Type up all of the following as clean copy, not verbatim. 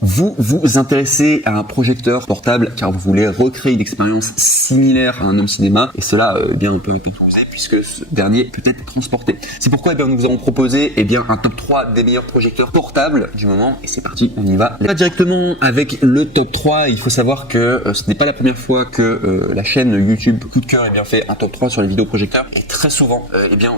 Vous vous intéressez à un projecteur portable car vous voulez recréer une expérience similaire à un home cinéma et cela peut être proposé puisque ce dernier peut être transporté. C'est pourquoi nous vous avons proposé un top 3 des meilleurs projecteurs portables du moment et c'est parti, on y va. Pas directement avec le top 3, il faut savoir que ce n'est pas la première fois que la chaîne YouTube Coup de Cœur fait un top 3 sur les vidéoprojecteurs et très souvent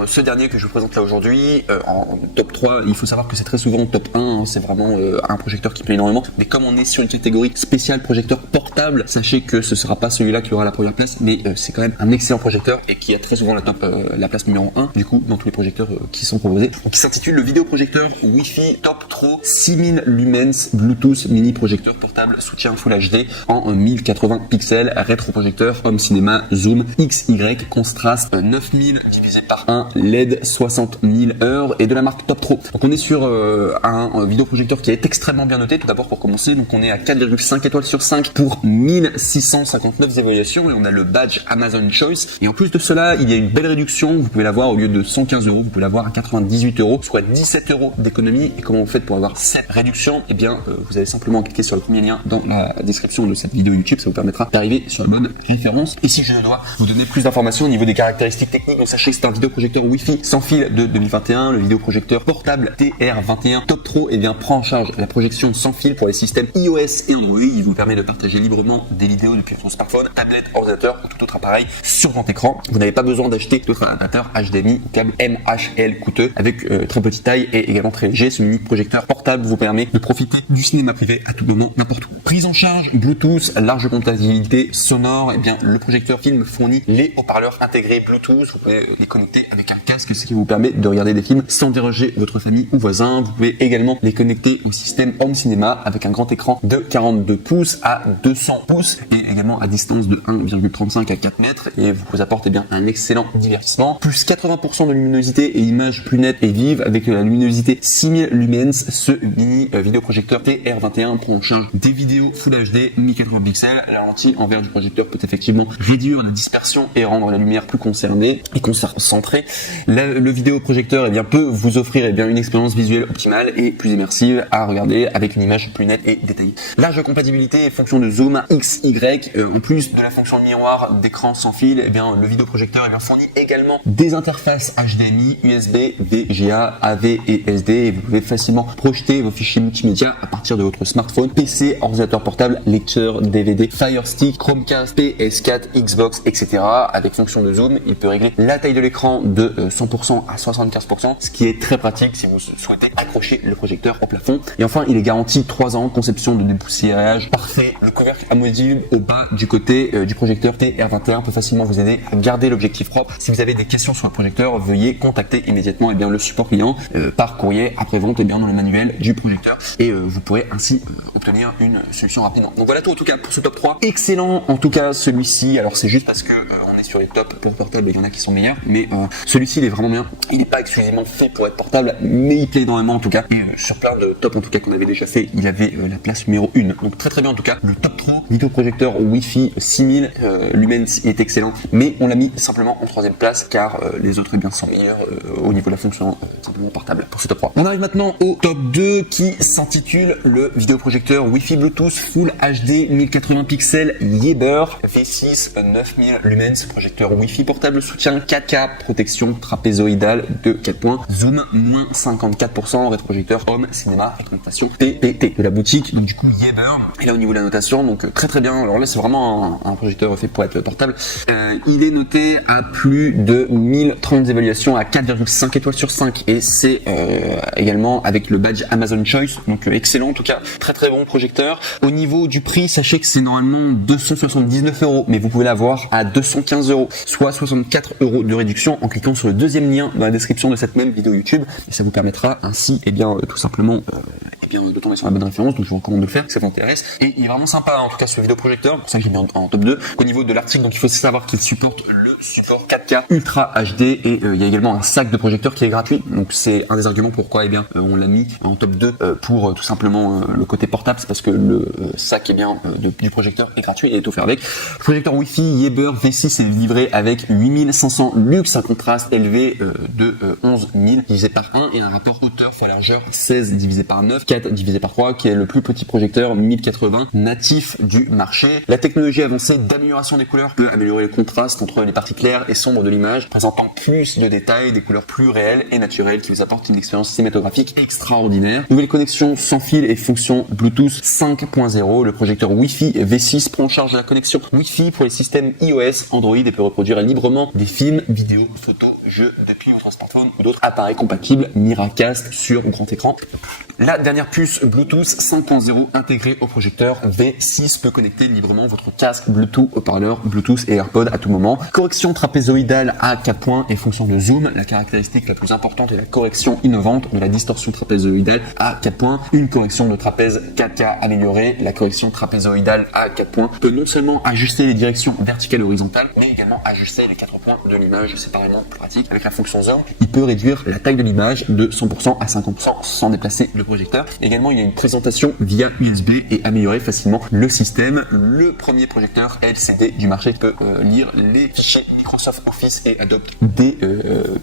ce dernier que je vous présente là aujourd'hui en top 3, il faut savoir que c'est très souvent top 1, c'est vraiment un projecteur qui plaît énormément. Mais comme on est sur une catégorie spéciale projecteur portable, sachez que ce sera pas celui-là qui aura la première place, mais c'est quand même un excellent projecteur et qui a très souvent la place numéro 1 du coup dans tous les projecteurs qui sont proposés. Donc, il s'intitule le vidéoprojecteur Wi-Fi Top Pro 6000 lumens Bluetooth mini projecteur portable soutien Full HD en 1080 pixels, rétroprojecteur, home cinéma, zoom, XY, contraste 9000 divisé par 1, LED 60 000 heures et de la marque Top Pro. Donc on est sur un vidéoprojecteur qui est extrêmement bien noté. Tout d'abord pour commencer, donc on est à 4,5 étoiles sur 5 pour 1659 évaluations et on a le badge Amazon Choice. Et en plus de cela, il y a une belle réduction. Vous pouvez l'avoir au lieu de 115 euros, vous pouvez l'avoir à 98 euros, soit 17 euros d'économie. Et comment vous faites pour avoir cette réduction? Vous allez simplement cliquer sur le premier lien dans la description de cette vidéo YouTube. Ça vous permettra d'arriver sur la bonne référence. Et si je dois vous donner plus d'informations au niveau des caractéristiques techniques, donc sachez que c'est un vidéoprojecteur Wi-Fi sans fil de 2021. Le vidéoprojecteur portable TR21 Top Pro prend en charge la projection sans fil pour les systèmes iOS et Android. Il vous permet de partager librement des vidéos depuis votre smartphone, tablette, ordinateur ou tout autre appareil sur votre écran. Vous n'avez pas besoin d'acheter d'autres adaptateurs HDMI ou câble MHL coûteux avec très petite taille et également très léger. Ce mini projecteur portable vous permet de profiter du cinéma privé à tout moment, n'importe où. Prise en charge Bluetooth, large compatibilité sonore. Le projecteur film fournit les haut-parleurs intégrés Bluetooth. Vous pouvez les connecter avec un casque, ce qui vous permet de regarder des films sans déranger votre famille ou voisin. Vous pouvez également les connecter au système home cinéma avec un grand écran de 42 pouces à 200 pouces et également à distance de 1,35 à 4 mètres et vous apporte un excellent divertissement. Plus 80% de luminosité et images plus nettes et vives avec la luminosité 6000 lumens. Ce mini vidéoprojecteur TR21 prend en charge des vidéos Full HD 1080 pixels. La lentille en verre du projecteur peut effectivement réduire la dispersion et rendre la lumière plus concernée et concentrée. Le vidéoprojecteur peut vous offrir une expérience visuelle optimale et plus immersive à regarder avec une image plus nette et détaillée. Large compatibilité et fonction de zoom XY. En plus de la fonction de miroir d'écran sans fil, le vidéoprojecteur fournit également des interfaces HDMI, USB, VGA, AV et SD et vous pouvez facilement projeter vos fichiers multimédia à partir de votre smartphone, PC, ordinateur portable, lecteur, DVD, Fire Stick, Chromecast, PS4, Xbox, etc. Avec fonction de zoom, il peut régler la taille de l'écran de 100% à 75%, ce qui est très pratique si vous souhaitez accrocher le projecteur au plafond. Et enfin, il est garanti 3 ans, conception de dépoussiérage parfait. Le couvercle amovible au bas du côté du projecteur TR21 peut facilement vous aider à garder l'objectif propre. Si vous avez des questions sur le projecteur, veuillez contacter immédiatement le support client par courrier après-vente dans le manuel du projecteur et vous pourrez ainsi obtenir une solution rapidement. Donc voilà tout en tout cas pour ce top 3. Excellent en tout cas celui-ci. Alors c'est juste parce que on est sur les tops pour portable, il y en a qui sont meilleurs, mais celui-ci il est vraiment bien. Il n'est pas exclusivement fait pour être portable, mais il plaît énormément en tout cas. Et sur plein de tops en tout cas qu'on avait déjà fait, il avait la place numéro 1. Donc très bien en tout cas. Le top 3 vidéoprojecteur Wi-Fi 6000 lumens est excellent, mais on l'a mis simplement en 3e place car les autres sont meilleurs au niveau de la fonction simplement portable pour ce top 3. On arrive maintenant au top 2 qui s'intitule le vidéoprojecteur Wi-Fi Bluetooth Full HD 1080 pixels Yeber V6 9000 lumens, projecteur Wi-Fi portable soutien 4K, protection trapézoïdale de 4 points, zoom moins 54%, rétroprojecteur home cinéma, accréditation PPT de la boutique, donc du coup Yeber. Et là au niveau de la notation, donc très bien. Alors là c'est vraiment un projecteur fait pour être portable. Il est noté à plus de 1030 évaluations à 4,5 étoiles sur 5 et c'est également avec le badge Amazon Choice, donc excellent en tout cas, très bon projecteur. Au niveau du prix, sachez que c'est normalement 279 euros, mais vous pouvez l'avoir à 215 euros, soit 64 euros de réduction en cliquant sur le deuxième lien dans la description de cette même vidéo YouTube et ça vous permettra ainsi tout simplement de tomber sur la bonne référence. Donc je vous recommande de le faire si ça vous intéresse et il est vraiment sympa en tout cas ce vidéoprojecteur, c'est pour ça que j'ai mis en top 2. Au niveau de l'article, donc il faut savoir qu'il supporte le support 4K Ultra HD et il y a également un sac de projecteur qui est gratuit, donc c'est un des arguments pourquoi on l'a mis en top 2 pour tout simplement le côté portable, c'est parce que le sac du projecteur est gratuit et est offert avec. Le projecteur Wi-Fi Yeber V6 est livré avec 8500 lux, un contraste élevé de 11 000 divisé par 1 et un rapport hauteur fois largeur 16 divisé par 9, 4 4 divisé par 3, qui est le plus petit projecteur 1080 natif du marché. La technologie avancée d'amélioration des couleurs peut améliorer le contraste entre les parties claires et sombres de l'image, présentant plus de détails, des couleurs plus réelles et naturelles qui vous apportent une expérience cinématographique extraordinaire. Nouvelle connexion sans fil et fonction Bluetooth 5.0. Le projecteur Wi-Fi V6 prend en charge la connexion Wi-Fi pour les systèmes iOS, Android et peut reproduire librement des films, vidéos, photos, jeux depuis votre smartphone ou d'autres appareils compatibles Miracast sur grand écran. La dernière puce Bluetooth 5.0 intégrée au projecteur V6 peut connecter librement votre casque Bluetooth, haut-parleur Bluetooth et AirPod à tout moment. Correction trapézoïdale à 4 points et fonction de zoom. La caractéristique la plus importante est la correction innovante de la distorsion trapézoïdale à 4 points. Une correction de trapèze 4K améliorée. La correction trapézoïdale à 4 points peut non seulement ajuster les directions verticales et horizontales, mais également ajuster les 4 points de l'image séparément, plus pratique. Avec la fonction zoom, il peut réduire la taille de l'image de 100% à 50% sans déplacer le projecteur. Également, il y a une présentation via USB et améliorer facilement le système. Le premier projecteur LCD du marché peut lire les fichiers Microsoft Office et Adobe des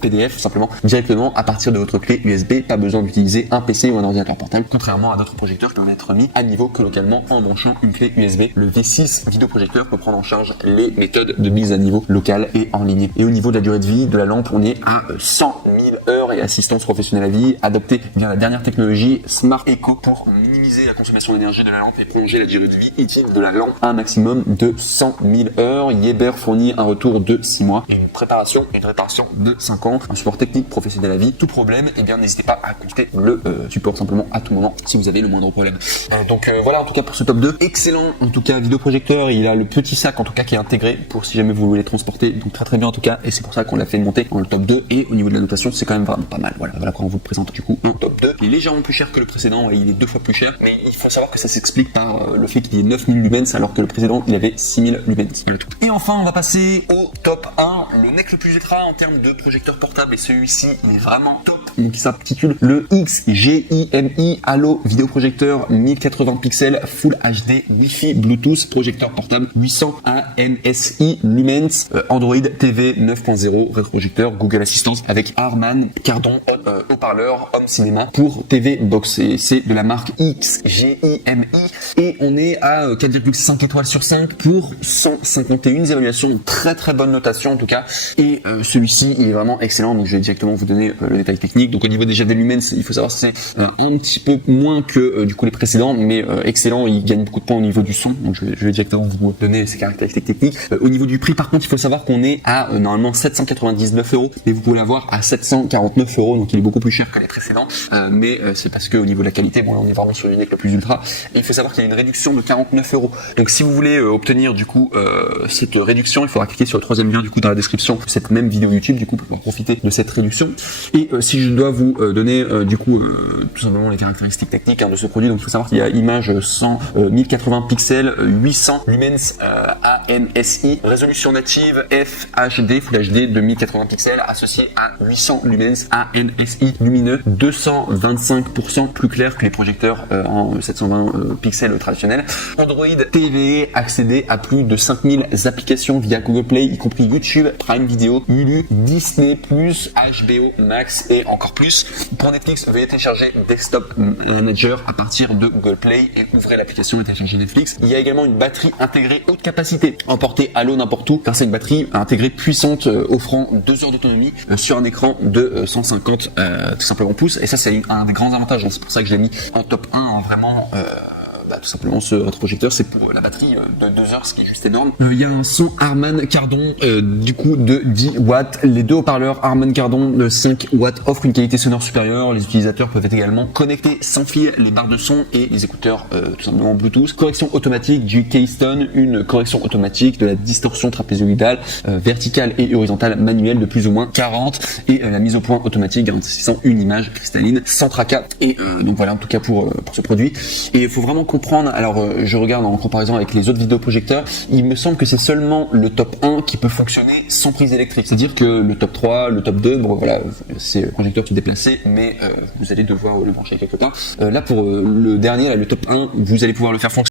PDF simplement directement à partir de votre clé USB. Pas besoin d'utiliser un PC ou un ordinateur portable, contrairement à d'autres projecteurs qui peuvent être mis à niveau que localement en branchant une clé USB. Le V6 vidéoprojecteur peut prendre en charge les méthodes de mise à niveau locale et en ligne. Et au niveau de la durée de vie de la lampe, on est à 100 000 heures et assistance professionnelle à vie, adoptée via la dernière technologie Smart Eco pour minimiser la consommation d'énergie de la lampe et prolonger la durée de vie utile de la lampe à un maximum de 100 000 heures. Yeber fournit un retour de 6 mois et une préparation et une réparation de 5 ans. Un support technique professionnel à vie. Tout problème, eh bien n'hésitez pas à consulter le support simplement à tout moment si vous avez le moindre problème. Donc voilà en tout cas pour ce top 2. Excellent en tout cas vidéoprojecteur. Il a le petit sac en tout cas qui est intégré pour si jamais vous voulez transporter. Donc très bien en tout cas et c'est pour ça qu'on l'a fait monter dans le top 2 et au niveau de la notation c'est quand même vraiment pas mal. Voilà quand on vous présente du coup un top 2. Il est légèrement plus cher que le précédent et il est 2 fois plus cher. Mais il faut savoir que ça s'explique par le fait qu'il y ait 9000 lumens alors que le précédent il avait 6000 lumens. Voilà tout. Et enfin on va passer au top 1. Le mec le plus ultra en termes de projecteur portable et celui-ci il est vraiment top. Donc il s'intitule le XGIMI Halo vidéoprojecteur 1080 pixels Full HD Wi-Fi Bluetooth projecteur portable 800 ANSI lumens Android TV 9.0 rétroprojecteur Google Assistance avec Harman Kardon haut-parleur Home Cinéma pour TV Box et c'est de la marque XGIMI et on est à 4,5 étoiles sur 5 pour 151 évaluations, une très bonne notation en tout cas et celui-ci il est vraiment excellent donc je vais directement vous donner le détail technique. Donc au niveau déjà des lumens il faut savoir que c'est un petit peu moins que du coup les précédents mais excellent, il gagne beaucoup de points au niveau du son donc je vais directement vous donner ses caractéristiques techniques. Au niveau du prix par contre il faut savoir qu'on est à normalement 799 € mais vous pouvez l'avoir à 749 € donc il est beaucoup plus cher que les précédents mais c'est parce que au niveau de la qualité bon là on est vraiment sur une la plus ultra et il faut savoir qu'il y a une réduction de 49 €. Donc si vous voulez obtenir du coup cette réduction il faudra cliquer sur le troisième lien du coup dans la description de cette même vidéo YouTube du coup pour pouvoir profiter de cette réduction. Et si je dois vous donner du coup tout simplement les caractéristiques techniques de ce produit, donc il faut savoir qu'il y a image 100 1080 pixels 800 lumens ANSI, résolution native FHD Full HD de 1080 pixels associé à 800 lumens ANSI lumineux 225% plus clair que les projecteurs en 720 pixels traditionnels. Android TV, accéder à plus de 5000 applications via Google Play, y compris YouTube, Prime Video, Hulu, Disney+, HBO Max et encore plus. Pour Netflix, veuillez télécharger Desktop Manager à partir de Google Play et ouvrez l'application et téléchargez Netflix. Il y a également une batterie intégrée haute capacité, emportée à l'eau n'importe où, car c'est une batterie intégrée puissante offrant 2 heures d'autonomie sur un écran de 150 tout simplement pouces. Et ça c'est un des grands avantages, donc c'est pour ça que je l'ai mis en top 1 en vraiment tout simplement ce rétroprojecteur c'est pour la batterie de 2 heures, ce qui est juste énorme. Il y a un son Harman Kardon du coup de 10 watts. Les deux haut-parleurs Harman Kardon de 5 watts offrent une qualité sonore supérieure. Les utilisateurs peuvent également connecter sans fil les barres de son et les écouteurs tout simplement Bluetooth. Correction automatique du Keystone, une correction automatique de la distorsion trapézoïdale verticale et horizontale manuelle de plus ou moins 40 et la mise au point automatique garantissant une image cristalline sans tracas. Et donc voilà en tout cas pour ce produit. Et il faut vraiment comprendre, alors je regarde en comparaison avec les autres vidéoprojecteurs, il me semble que c'est seulement le top 1 qui peut fonctionner sans prise électrique, c'est-à-dire que le top 3, le top 2, bon voilà, c'est le projecteur tout déplacé, mais vous allez devoir le brancher quelque part. Là pour le dernier, là, le top 1, vous allez pouvoir le faire fonctionner